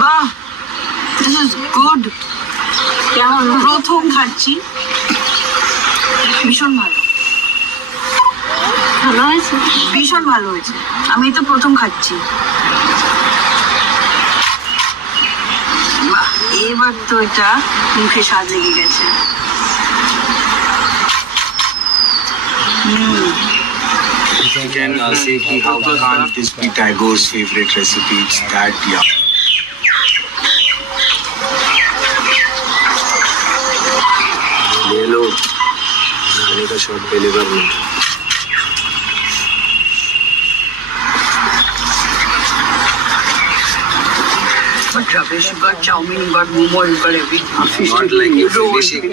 বাহ, this is good. কেমন প্রথম খাচ্ছি, ভীষণ ভালো, ভালো হয়েছে। ভীষণ ভালো হয়েছে। আমি তো প্রথম খাচ্ছি। বাহ, এবার তো এটা মুখে স্বাদ লেগে গেছে। You can say कि how can't this be Tagore's favorite recipe? It's that yum. ले लो, खाने का शौक पहली बार नहीं। But rubbish, but chow mein, but momo, but everything. Not like a finishing.